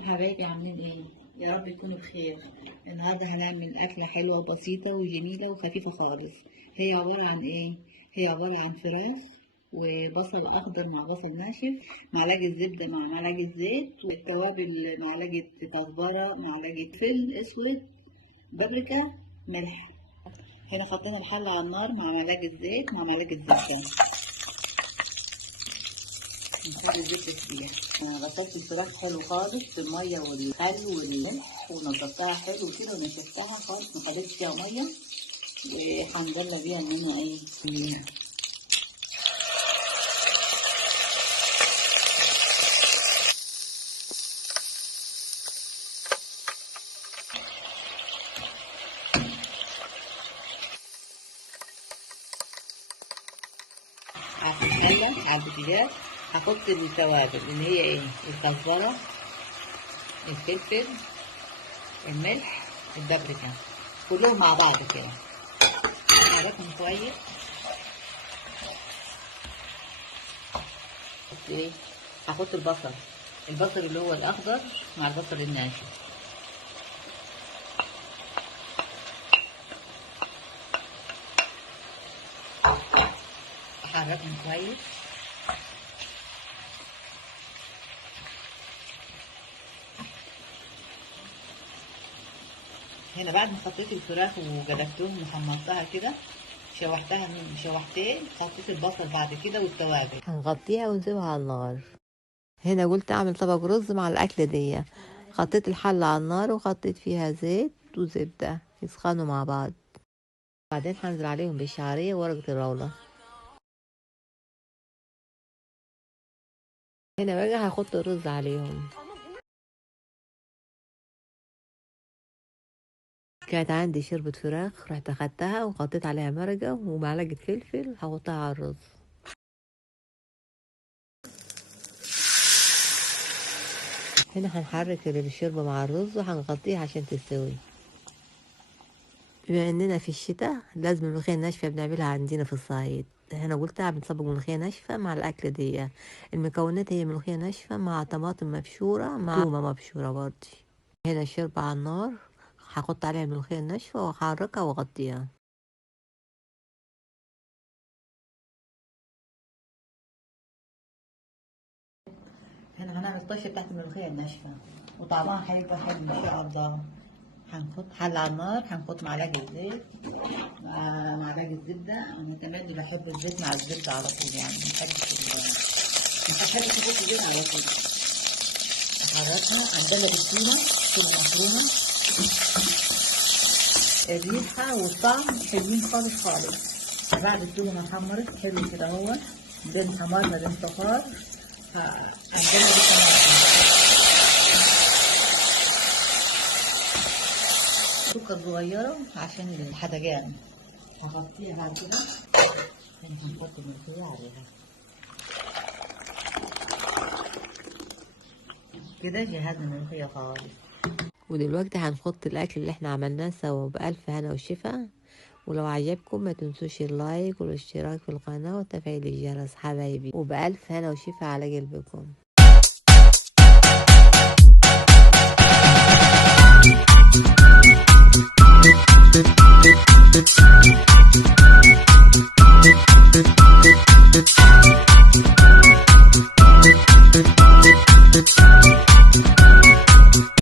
ازيكم حبايبي عاملين ايه؟ يا رب تكونوا بخير. النهارده هنعمل اكله حلوه وبسيطه وجميله وخفيفه خالص. هي عباره عن ايه؟ هي عباره عن فراخ وبصل اخضر مع بصل ناشف، معلقه زبده مع معلقه زيت، والتوابل معلقه كزبره، معلقه فلفل اسود، بابريكا، ملح. هنا حطينا الحله على النار مع معلقه زيت مع معلقه زبده. نحط الزبدة كتير. غسلت الفراخ حلو خالص بالمية والخل والملح ونضفتها حلو كده ونشفتها خالص، ما خدتش فيها مية، وهنجرب بيها اننا ايه. على البوتاجاز هحط التوابل اللي هي ايه: الكزبرة، الفلفل، الملح، البابريكا، كلهم مع بعض كده. نحركهم كويس. ايه، هحط البصل اللي هو الاخضر مع البصل الناشف. احركهم كويس. هنا بعد ما حطيت الفراخ وجلبتهم وحمرتها كده، شوحتها شوحتين، حطيت البصل بعد كده والتوابل. هنغطيها ونسيبها على النار. هنا قلت اعمل طبق رز مع الاكله دي. حطيت الحله على النار وحطيت فيها زيت وزبده يسخنوا مع بعض. بعدين هنزل عليهم بالشعريه وورقه الراوله. هنا بقى هحط الرز عليهم. كانت عندي شوربه فراخ، رحت اخدتها وحطيت عليها مرقه ومعلقه فلفل، هحطها على الرز. هنا هنحرك الشوربه مع الرز وهنغطيها عشان تستوي. بما اننا في الشتاء لازم الملوخيه الناشفه بنعملها عندنا في الصعيد. هنا قلت اعمل طبق ملوخيه ناشفه مع الاكله دي. المكونات هي ملوخيه ناشفه مع طماطم مبشوره مع تومه مبشوره برضه. هنا الشوربه على النار، هحط عليها الملوخيه الناشفه واحركها واغطيها. هنا هنعمل الطشه بتاعت الملوخيه الناشفه وطعمها هيبقى حلو ان شاء الله. هنحط حله على النار، هنحط معلقه زيت مع معلقه زبده. انا كمان بحب الزيت مع الزبده على طول، يعني ما بحبش تحط زيت على طول. احركها، هنقلب التونه مفرومه. الريحه والطعم حلوين خالص خالص. بعد التونه ما اتحمرت حلو كده اهو، بين حمارنا بين صفار، هنقلب الطماطم. سكر صغيرة عشان الحدقان. هغطيها بعد كده، هنحط الملوخية عليها كده. جهزنا الملوخية خالص. ودلوقتي هنحط الاكل اللي احنا عملناه سوا بألف هنا وشفا. ولو عجبكم ما تنسوش اللايك والاشتراك في القناة وتفعيل الجرس حبايبي، وبألف هنا وشفا على قلبكم.